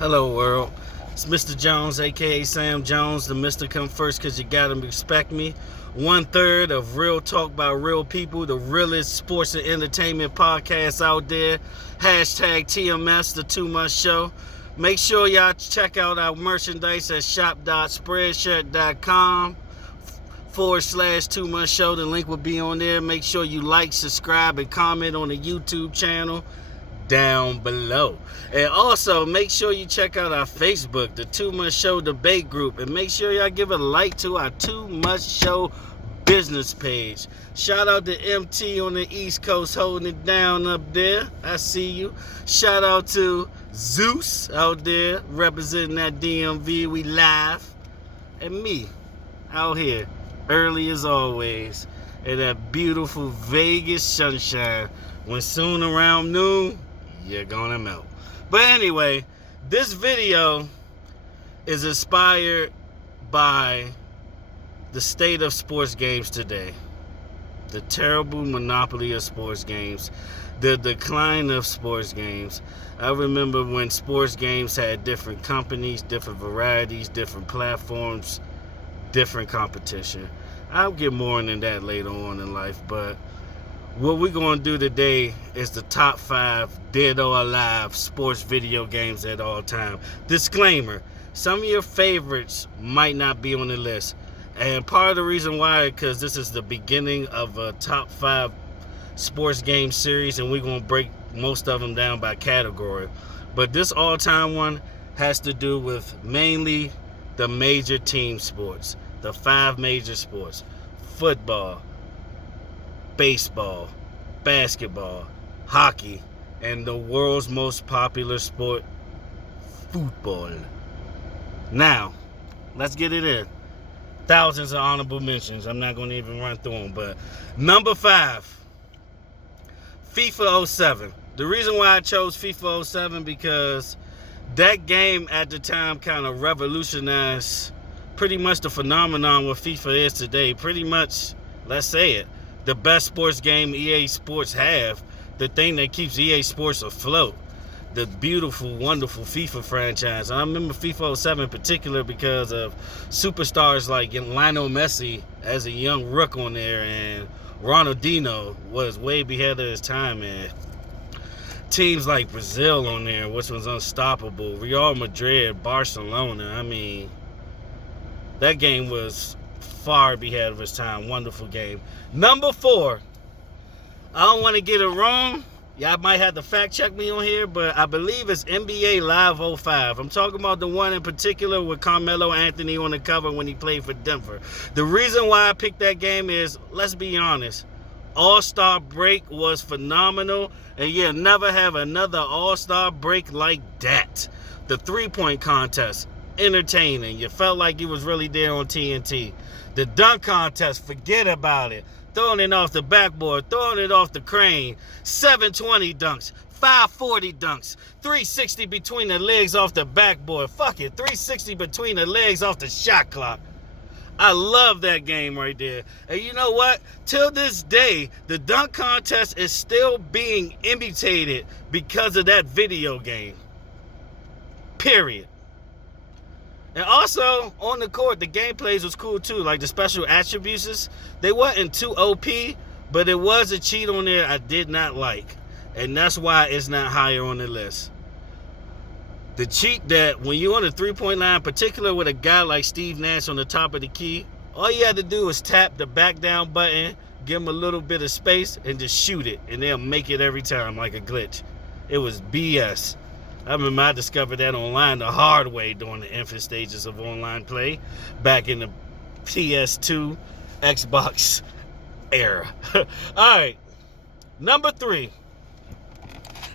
Hello, world. It's Mr. Jones, aka Sam Jones. The Mr. come first because you gotta respect me. 1/3 of Real Talk by Real People, the realest sports and entertainment podcast out there. Hashtag TMS, the Too Much Show. Make sure y'all check out our merchandise at shop.spreadshirt.com/Too Much Show. The link will be on there. Make sure you like, subscribe, and comment on the YouTube channel down below. And also make sure you check out our Facebook, the Too Much Show debate group, and make sure y'all give a like to our Too Much Show business page. Shout out to MT on the East Coast holding it down up there. I see you. Shout out to Zeus out there representing that DMV. We live. And me out here early as always in that beautiful Vegas sunshine, when soon around noon you're gonna melt. But anyway, this video is inspired by the state of sports games today, the terrible monopoly of sports games, the decline of sports games. I remember when sports games had different companies, different varieties, different platforms, different competition. I'll get more into that later on in life, but what we're going to do today is the top 5 dead or alive sports video games at all time. Disclaimer, some of your favorites might not be on the list. And part of the reason why, because this is the beginning of a top 5 sports game series, and we're going to break most of them down by category. But this all-time one has to do with mainly the major team sports, the 5 major sports: football, baseball, basketball, hockey, and the world's most popular sport, football. Now, let's get it in. Thousands of honorable mentions. I'm not going to even run through them, but number 5, FIFA 07. The reason why I chose FIFA 07 because that game at the time kind of revolutionized pretty much the phenomenon what FIFA is today. Pretty much, let's say it, the best sports game EA Sports have, the thing that keeps EA Sports afloat, the beautiful, wonderful FIFA franchise. And I remember FIFA 07 in particular because of superstars like Lionel Messi as a young rook on there, and Ronaldinho was way ahead of his time, and teams like Brazil on there, which was unstoppable, Real Madrid, Barcelona. I mean, that game was far ahead of his time. Wonderful game. Number 4, I don't want to get it wrong. Y'all might have to fact check me on here, but I believe it's NBA Live 05. I'm talking about the one in particular with Carmelo Anthony on the cover when he played for Denver. The reason why I picked that game is, let's be honest, All-Star Break was phenomenal, and you'll never have another All-Star Break like that. The three-point contest, entertaining. You felt like you was really there on TNT. The dunk contest, forget about it. Throwing it off the backboard, throwing it off the crane. 720 dunks, 540 dunks, 360 between the legs off the backboard. Fuck it, 360 between the legs off the shot clock. I love that game right there. And you know what? Till this day, the dunk contest is still being imitated because of that video game. Period. And also, on the court, the gameplays was cool too. Like the special attributes, they wasn't too OP, but it was a cheat on there I did not like. And that's why it's not higher on the list. The cheat that when you're on the three-point line, particularly with a guy like Steve Nash on the top of the key, all you had to do was tap the back down button, give him a little bit of space, and just shoot it. And they'll make it every time like a glitch. It was BS. I remember I discovered that online the hard way during the infant stages of online play back in the PS2, Xbox era. All right, number 3.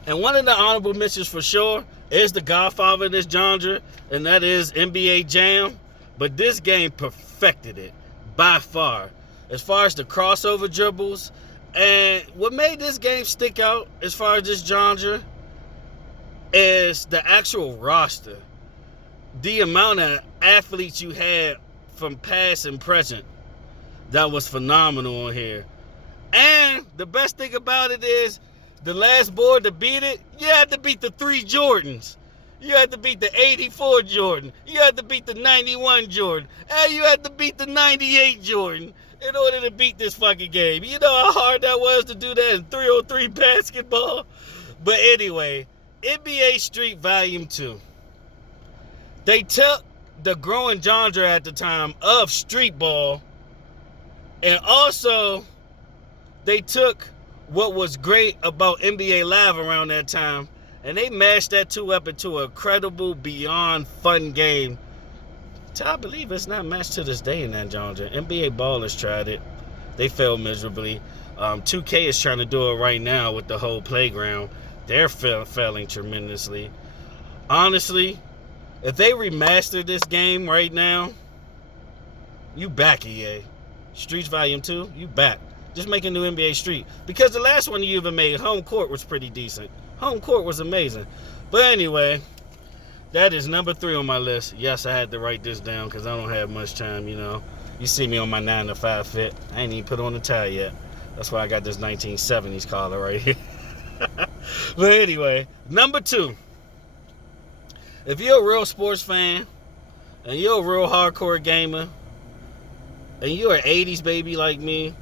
And one of the honorable mentions for sure is the godfather of this genre, and that is NBA Jam. But this game perfected it by far as the crossover dribbles. And what made this game stick out as far as this genre is the actual roster. The amount of athletes you had from past and present that was phenomenal on here. And the best thing about it is, the last board to beat it, you had to beat the 3 Jordans. You had to beat the 84 Jordan. You had to beat the 91 Jordan. And you had to beat the 98 Jordan in order to beat this fucking game. You know how hard that was to do that in 303 basketball? But anyway, NBA Street Volume 2. They took the growing genre at the time of street ball, and also they took what was great about NBA Live around that time, and they mashed that two up into a credible, beyond fun game. I believe it's not matched to this day in that genre. NBA Ballers tried it. They failed miserably. 2K is trying to do it right now with the whole playground. They're failing tremendously. Honestly, if they remaster this game right now, you back, EA. Streets Volume 2, you back. Just make a new NBA Street. Because the last one you even made, Home Court, was pretty decent. Home Court was amazing. But anyway, that is number 3 on my list. Yes, I had to write this down because I don't have much time, you know. You see me on my 9 to 5 fit. I ain't even put on a tie yet. That's why I got this 1970s collar right here. But anyway, number 2. If you're a real sports fan, and you're a real hardcore gamer, and you're an 80s baby like me,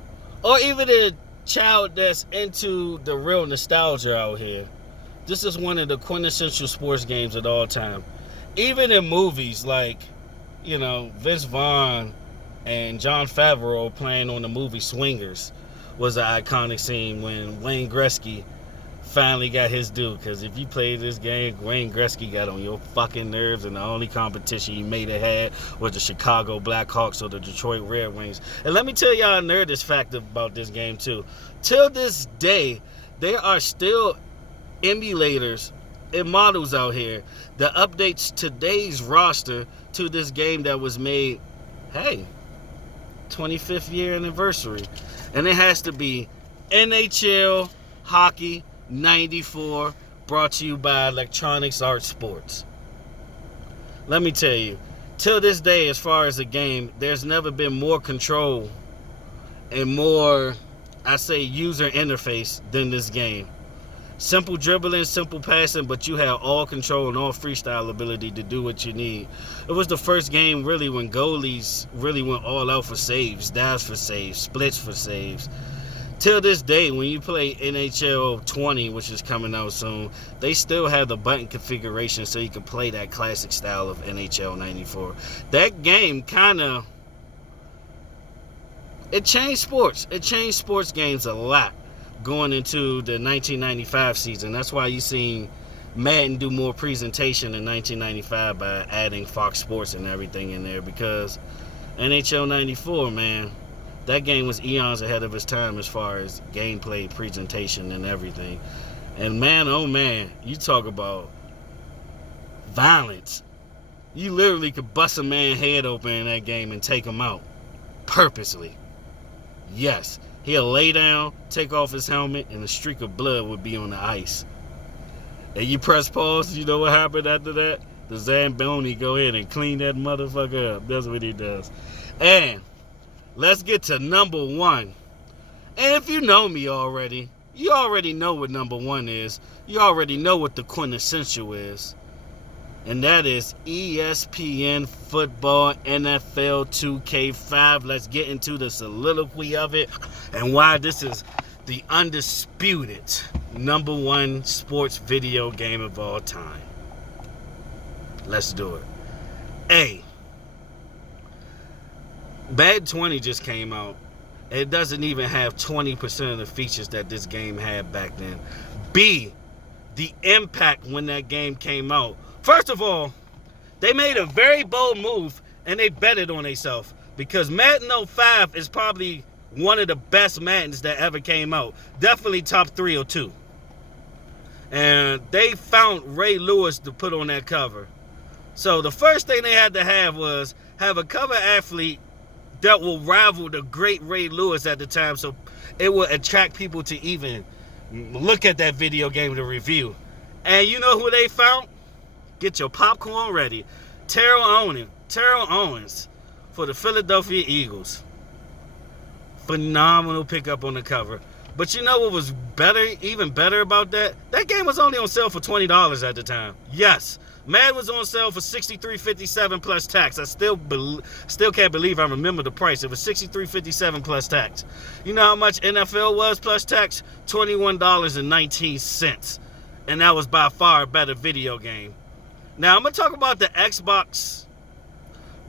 or even a child that's into the real nostalgia out here, this is one of the quintessential sports games of all time. Even in movies like, you know, Vince Vaughn and Jon Favreau playing on the movie Swingers was an iconic scene when Wayne Gretzky finally got his due. Because if you play this game, Wayne Gretzky got on your fucking nerves, and the only competition he made it had was the Chicago Blackhawks or the Detroit Red Wings. And let me tell y'all a nerdist fact about this game too. Till this day, there are still emulators and models out here that updates today's roster to this game that was made, 25th year anniversary. And it has to be NHL Hockey 94, brought to you by Electronics Arts Sports. Let me tell you, till this day, as far as the game, there's never been more control and more, I say, user interface than this game. Simple dribbling, simple passing, but you have all control and all freestyle ability to do what you need. It was the first game really when goalies really went all out for saves, dives for saves, splits for saves. Till this day, when you play NHL 20, which is coming out soon, they still have the button configuration so you can play that classic style of NHL 94. That game it changed sports. It changed sports games a lot going into the 1995 season. That's why you seen Madden do more presentation in 1995 by adding Fox Sports and everything in there, because NHL 94, man, that game was eons ahead of its time as far as gameplay, presentation, and everything. And man, oh man, you talk about violence. You literally could bust a man's head open in that game and take him out. Purposely. Yes. He'll lay down, take off his helmet, and a streak of blood would be on the ice. And you press pause, you know what happened after that? The Zamboni go in and clean that motherfucker up. That's what he does. And let's get to number 1. And if you know me already, you already know what number 1 is. You already know what the quintessential is. And that is ESPN Football NFL 2K5. Let's get into the soliloquy of it and why this is the undisputed number 1 sports video game of all time. Let's do it. A. Madden 20 just came out. It doesn't even have 20% of the features that this game had back then. B. The impact when that game came out. First of all, they made a very bold move and they betted on themselves, because Madden 05 is probably one of the best Maddens that ever came out. Definitely top 3 or 2. And they found Ray Lewis to put on that cover. So the first thing they had to have a cover athlete that will rival the great Ray Lewis at the time, so it will attract people to even look at that video game to review. And you know who they found? Get your popcorn ready. Terrell Owens for the Philadelphia Eagles. Phenomenal pickup on the cover. But you know what was better, even better about that? That game was only on sale for $20 at the time. Yes, Madden was on sale for $63.57 plus tax. I still can't believe I remember the price. It was $63.57 plus tax. You know how much NFL was plus tax? $21.19. And that was by far a better video game. Now, I'm going to talk about the Xbox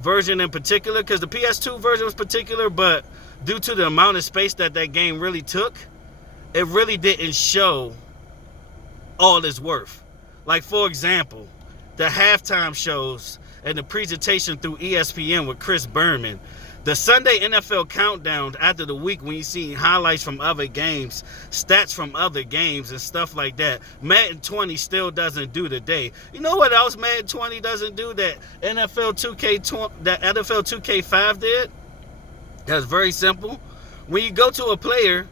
version in particular, because the PS2 version was particular, but due to the amount of space that game really took, it really didn't show all its worth. Like, for example, the halftime shows and the presentation through ESPN with Chris Berman, the Sunday NFL countdown after the week when you see highlights from other games, stats from other games and stuff like that, Madden 20 still doesn't do today. You know what else Madden 20 doesn't do that NFL 2K5 did? That's very simple. When you go to a player,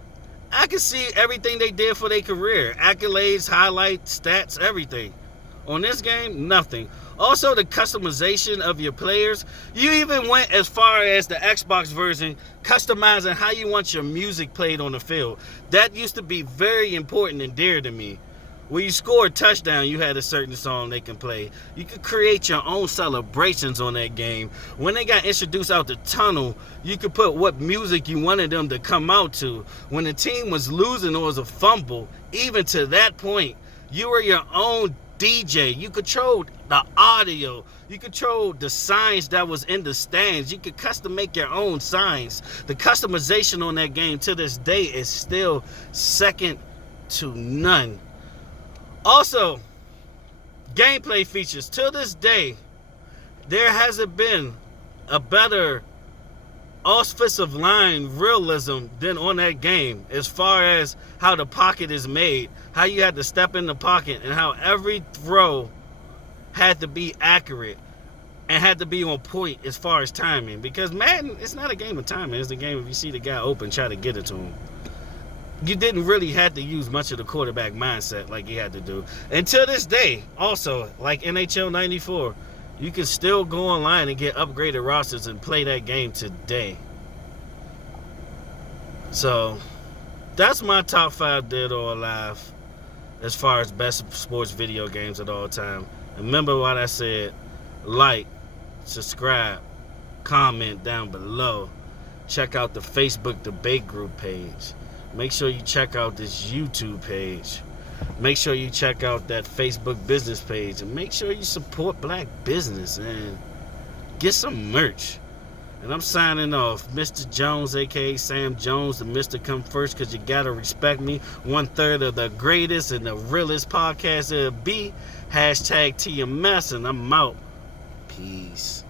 I can see everything they did for their career. Accolades, highlights, stats, everything. On this game, nothing. Also, the customization of your players. You even went as far as the Xbox version, customizing how you want your music played on the field. That used to be very important and dear to me. When you score a touchdown, you had a certain song they can play. You could create your own celebrations on that game. When they got introduced out the tunnel, you could put what music you wanted them to come out to. When the team was losing or was a fumble, even to that point, you were your own DJ. You controlled the audio. You controlled the signs that was in the stands. You could custom make your own signs. The customization on that game to this day is still second to none. Also, gameplay features. To this day, there hasn't been a better offensive line realism than on that game, as far as how the pocket is made, how you had to step in the pocket, and how every throw had to be accurate and had to be on point as far as timing. Because Madden, it's not a game of timing. It's a game if you see the guy open, try to get it to him. You didn't really have to use much of the quarterback mindset like you had to do. And to this day, also, like NHL 94, you can still go online and get upgraded rosters and play that game today. So, that's my top 5 dead or alive as far as best sports video games of all time. Remember what I said. Like, subscribe, comment down below. Check out the Facebook debate group page. Make sure you check out this YouTube page. Make sure you check out that Facebook business page. And make sure you support black business and get some merch. And I'm signing off. Mr. Jones, a.k.a. Sam Jones, the Mr. Come First, because you got to respect me. 1/3 of the greatest and the realest podcast there'll be. #TMS, and I'm out. Peace.